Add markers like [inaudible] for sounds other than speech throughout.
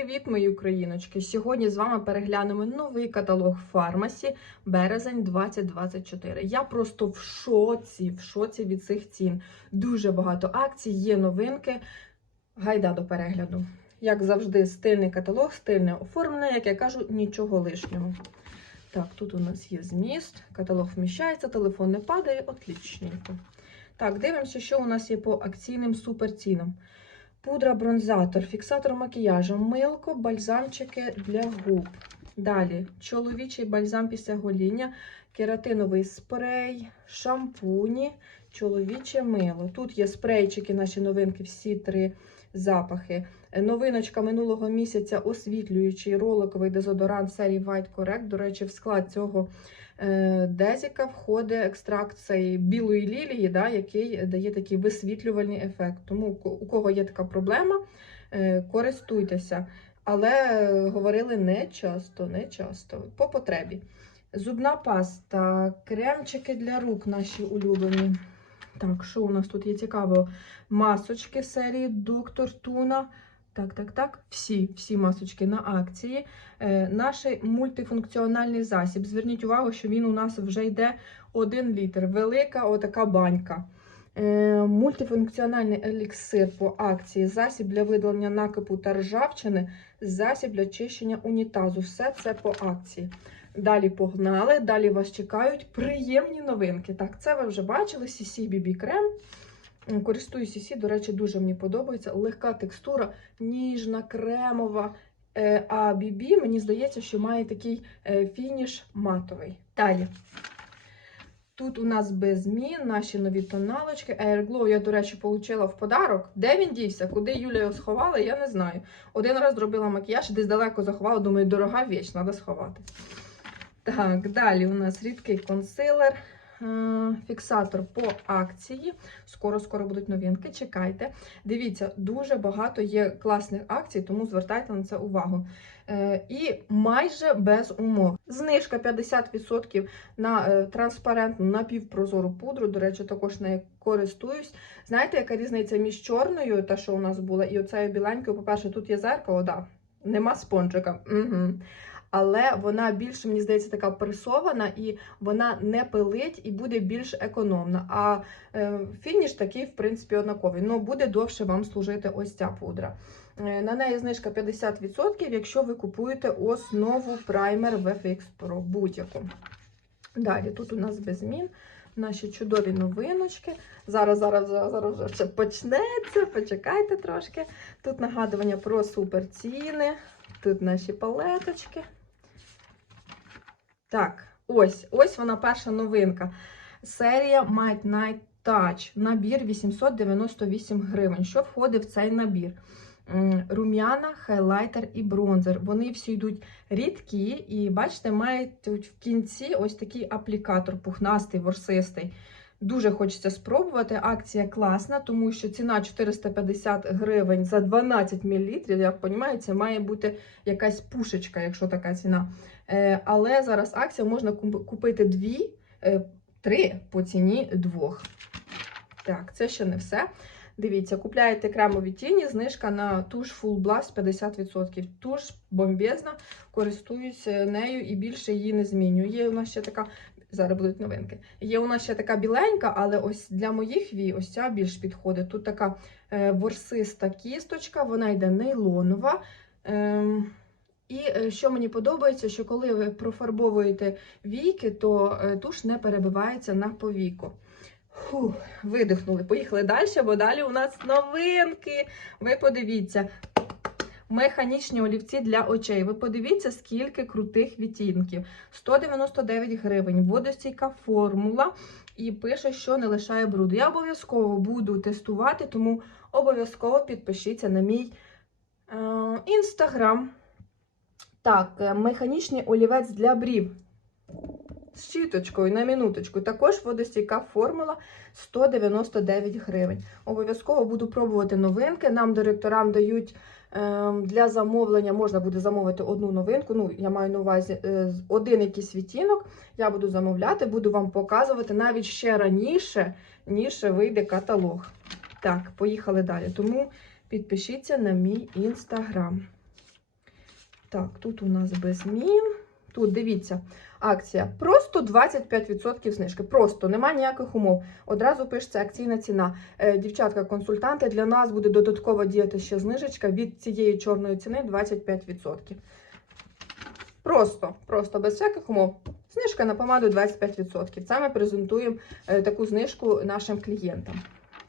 Привіт, мої україночки! Сьогодні з вами переглянемо новий каталог фармасі березень 2024. Я просто в шоці, в шоці від цих цін. Дуже багато акцій, є новинки. Гайда до перегляду. Як завжди, стильний каталог, стильне оформлення, як я кажу, нічого лишнього. Так, тут у нас є зміст, каталог вміщається, телефон не падає, отлічненько. Так, дивимося, що у нас є по акційним суперцінам. Пудра бронзатор, фіксатор макіяжу, милко, бальзамчики для губ. Далі чоловічий бальзам після гоління, кератиновий спрей, шампуні, чоловіче мило. Тут є спрейчики, наші новинки, всі три запахи. Новиночка минулого місяця освітлюючий роликовий дезодорант серії White Correct. До речі, в склад цього е, дезіка входить екстракт цієї білої лілії, да, який дає такий висвітлювальний ефект. Тому у кого є така проблема, е, користуйтеся. Але е, говорили не часто, не часто, по потребі. Зубна паста, кремчики для рук наші улюблені. Так, що у нас тут є цікаво? Масочки серії Доктор Туна. Так, так, так. Всі всі масочки на акції. Е, Наш мультифункціональний засіб. Зверніть увагу, що він у нас вже йде 1 літр. Велика отака банька. Е, Мультифункціональний еліксир по акції. Засіб для видалення накипу та ржавчини, засіб для чищення унітазу. Все це по акції. Далі погнали, далі вас чекають приємні новинки. Так, це ви вже бачили: CC BB крем. Користуюсь CC, до речі, дуже мені подобається. Легка текстура, ніжна, кремова. Е, А BB, мені здається, що має такий е, фініш матовий. Далі. Тут у нас без змін наші нові тоналочки. Airglow я, до речі, отримала в подарок. Де він дівся? Куди Юля його сховала, я не знаю. Один раз зробила макіяж, десь далеко заховала, думаю, дорога віч, треба сховати. Так, далі у нас рідкий консилер. Фіксатор по акції. Скоро-скоро будуть новинки. Чекайте. Дивіться, дуже багато є класних акцій, тому звертайте на це увагу. Е, І майже без умов. Знижка 50% на е, транспарентну напівпрозору пудру. До речі, також нею користуюсь. Знаєте, яка різниця між чорною, та що у нас була, і оцею біленькою? По-перше, тут є зеркало, да. Нема спонжика. Угу але вона більше, мені здається, така пресована і вона не пилить і буде більш економна. А е, фініш такий, в принципі, однаковий. Ну, буде довше вам служити ось ця пудра. Е, на неї знижка 50%, якщо ви купуєте основу праймер VFX Pro будь-яку. Далі, тут у нас без змін. Наші чудові новиночки. Зараз, зараз, зараз вже почнеться. Почекайте трошки. Тут нагадування про суперціни. Тут наші палеточки. Так, ось ось вона перша новинка. Серія Might Night Touch. Набір 898 гривень. Що входить в цей набір? Рум'яна, хайлайтер і бронзер. Вони всі йдуть рідкі, і, бачите, мають в кінці ось такий аплікатор пухнастий, ворсистий. Дуже хочеться спробувати. Акція класна, тому що ціна 450 гривень за 12 мл. Як розумію, це має бути якась пушечка, якщо така ціна. Е, але зараз акція можна купити дві, е, три по ціні двох. Так, це ще не все. Дивіться, купляєте кремові тіні, знижка на туш Full Blast 50%. Туш бомбезна, користуюсь нею і більше її не змінюю. Є у нас ще така. Зараз будуть новинки. Є у нас ще така біленька, але ось для моїх вій ось ця більш підходить. Тут така е, ворсиста кісточка, вона йде нейлонова. Е, і е, що мені подобається, що коли ви профарбовуєте війки, то е, туш не перебивається на повіку. Фух, видихнули. Поїхали далі, бо далі у нас новинки. Ви подивіться. Механічні олівці для очей. Ви подивіться, скільки крутих відтінків. 199 гривень, водостійка формула. І пише, що не лишає бруду. Я обов'язково буду тестувати, тому обов'язково підпишіться на мій інстаграм. Е, так, е, механічний олівець для брів. З щіточкою на минуточку. Також водостійка формула 199 гривень. Обов'язково буду пробувати новинки. Нам директорам дають для замовлення, можна буде замовити одну новинку. Ну, я маю на увазі е, один якийсь відтінок. Я буду замовляти, буду вам показувати навіть ще раніше, ніж вийде каталог. Так, поїхали далі. Тому підпишіться на мій інстаграм. Так, тут у нас без змін. Тут дивіться, акція. Просто 25% знижки. Просто нема ніяких умов. Одразу пишеться акційна ціна. Е, дівчатка, консультанти, для нас буде додатково діяти ще знижечка від цієї чорної ціни 25%. Просто, просто без всяких умов. Знижка на помаду 25%. Це ми презентуємо е, таку знижку нашим клієнтам.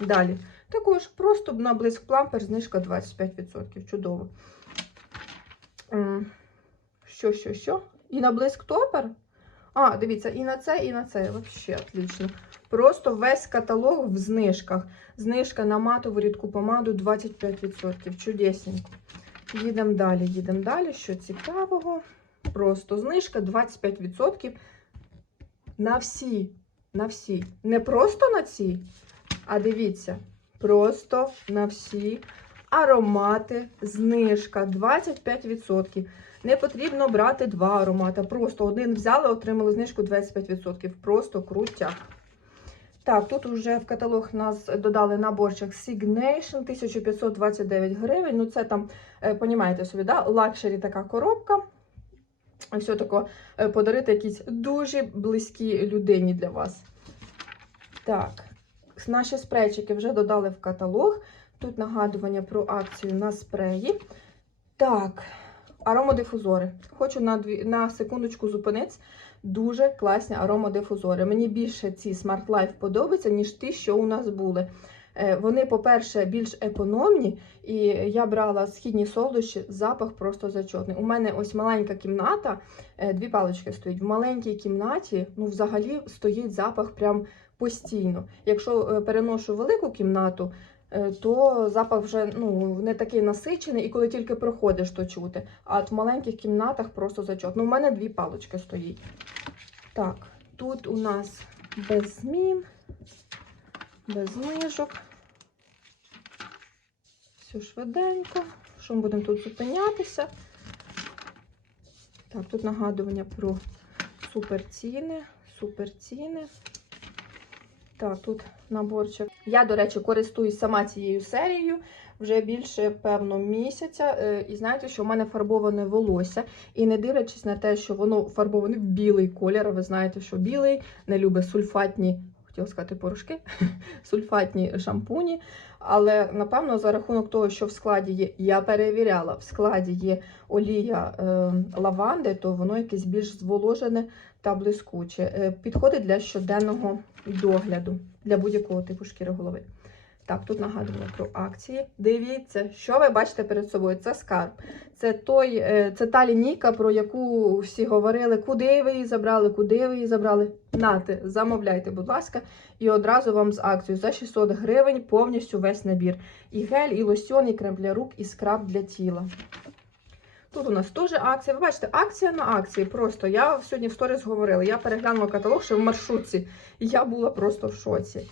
Далі. Також просто на блиск плампер знижка 25%. Чудово. Що, що, що? І на блиск топер? А, дивіться, і на це, і на це. Вообще отлично. Просто весь каталог в знижках. Знижка на матову рідку помаду 25%. Чудесненько. Їдемо далі, їдемо далі. Що цікавого? Просто знижка 25% на всі. На всі. Не просто на ці, а дивіться, просто на всі аромати знижка 25%. Не потрібно брати два аромати. Просто один взяли, отримали знижку 25%. Просто крутяк. Так, тут вже в каталог нас додали наборчик Signation 1529 гривень. Ну, це там, е, понімаєте собі, да? лакшері така коробка. Все тако е, подарити якісь дуже близькі людині для вас. Так, наші спрейчики вже додали в каталог. Тут нагадування про акцію на спреї. Так, аромодифузори. Хочу на, дві, на секундочку зупинитися. Дуже класні аромодифузори. Мені більше ці Smart Life подобаються, ніж ті, що у нас були. Е, Вони, по-перше, більш економні, і я брала східні солодощі, запах просто зачетний. У мене ось маленька кімната, е, дві палички стоять. В маленькій кімнаті, ну, взагалі, стоїть запах прям постійно. Якщо е, переношу велику кімнату, то запах вже ну, не такий насичений, і коли тільки проходиш, то чути. А от в маленьких кімнатах просто зачет. Ну, у мене дві палички стоїть. Так, тут у нас без змін, без знижок. Все швиденько. Що ми будемо тут зупинятися? Так, тут нагадування про суперціни. Суперціни. Так, тут наборчик. Я, до речі, користуюсь сама цією серією вже більше певно місяця. Е, І знаєте, що в мене фарбоване волосся. І не дивлячись на те, що воно фарбоване в білий колір. Ви знаєте, що білий не любить сульфатні, хотіла сказати, порошки, [laughs] сульфатні шампуні. Але напевно, за рахунок того, що в складі є, я перевіряла, в складі є олія е, лаванди, то воно якесь більш зволожене та блискуче. Е, підходить для щоденного догляду для будь-якого типу шкіри голови. Так, тут нагадування про акції. Дивіться, що ви бачите перед собою. Це скарб. Це той, е, це та лінійка, про яку всі говорили, куди ви її забрали, куди ви її забрали. Нате, замовляйте, будь ласка, і одразу вам з акцією за 600 гривень повністю весь набір. І гель, і лосьон, і крем для рук, і скраб для тіла. Тут у нас теж акція. Ви бачите, акція на акції. Просто я сьогодні в сторіс говорила. Я переглянула каталог ще в маршрутці, і я була просто в шоці.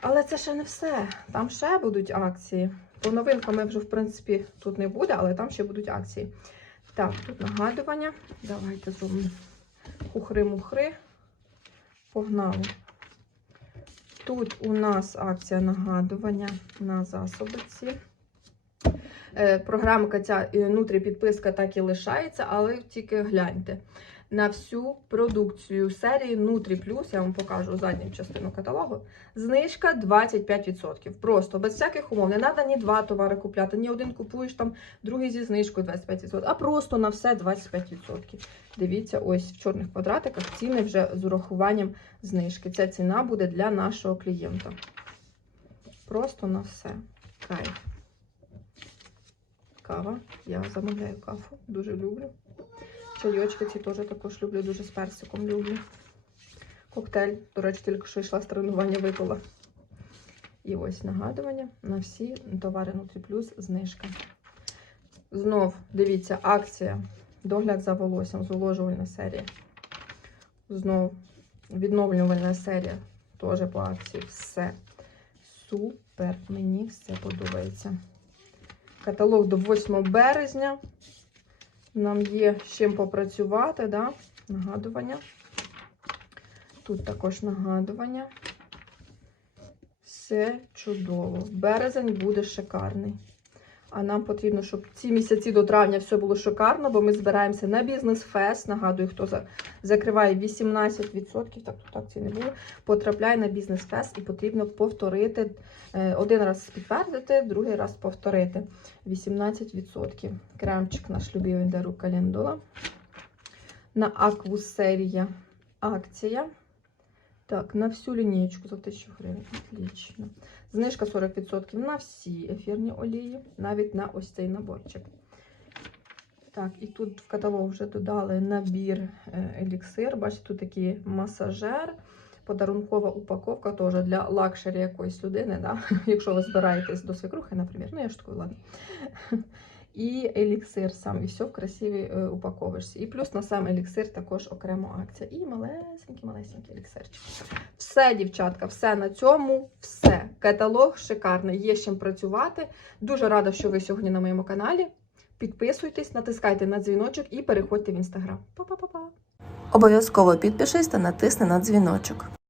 Але це ще не все. Там ще будуть акції. По новинкам ми вже, в принципі, тут не буде, але там ще будуть акції. Так, тут нагадування. Давайте зробимо хухри-мухри. Погнали. Тут у нас акція нагадування на засоби ці. Е, Програмка ця внутрі підписка так і лишається, але тільки гляньте. На всю продукцію серії Нутрі Плюс, я вам покажу задню частину каталогу. Знижка 25%. Просто без всяких умов. Не треба ні два товари купляти, ні один купуєш там, другий зі знижкою 25%, а просто на все 25%. Дивіться, ось в чорних квадратиках ціни вже з урахуванням знижки. Ця ціна буде для нашого клієнта. Просто на все. Кайф. Кава. Я замовляю каву. Дуже люблю. Чайочки ці теж також люблю, дуже з персиком люблю. Коктейль, до речі, тільки що йшла з тренування, випила. І ось нагадування на всі товари Нутрі Плюс знижка. Знов, дивіться, акція. Догляд за волоссям, зволожувальна серія. Знов відновлювальна серія. Теж по акції. Все. Супер. Мені все подобається. Каталог до 8 березня. Нам є з чим попрацювати, да? нагадування. Тут також нагадування. Все чудово. Березень буде шикарний. А нам потрібно, щоб ці місяці до травня все було шикарно, бо ми збираємося на бізнес-фест. Нагадую, хто за- закриває 18%, так тут акції не було, потрапляє на бізнес-фест і потрібно повторити. е, Один раз підтвердити, другий раз повторити. 18%. Кремчик наш любимий для рук календула. На Аквус серія акція. Так, на всю лінійку за 1000 гривень. Отлично. Знижка 40% на всі ефірні олії, навіть на ось цей наборчик. Так, і тут в каталог вже додали набір е, еліксир. Бачите, тут такий масажер, подарункова упаковка теж для лакшері якоїсь людини, да? [laughs] якщо ви збираєтесь до свекрухи, наприклад. Ну, я ж такою, ладно. І еліксир сам, і все в красивій е, упаковочці. І плюс на сам еліксир також окремо акція. І малесенький, малесенький еліксирчик. Все, дівчатка, все на цьому, все. Каталог шикарний, є з чим працювати. Дуже рада, що ви сьогодні на моєму каналі. Підписуйтесь, натискайте на дзвіночок і переходьте в інстаграм. Па-па-па-па! Обов'язково підпишись та натисни на дзвіночок.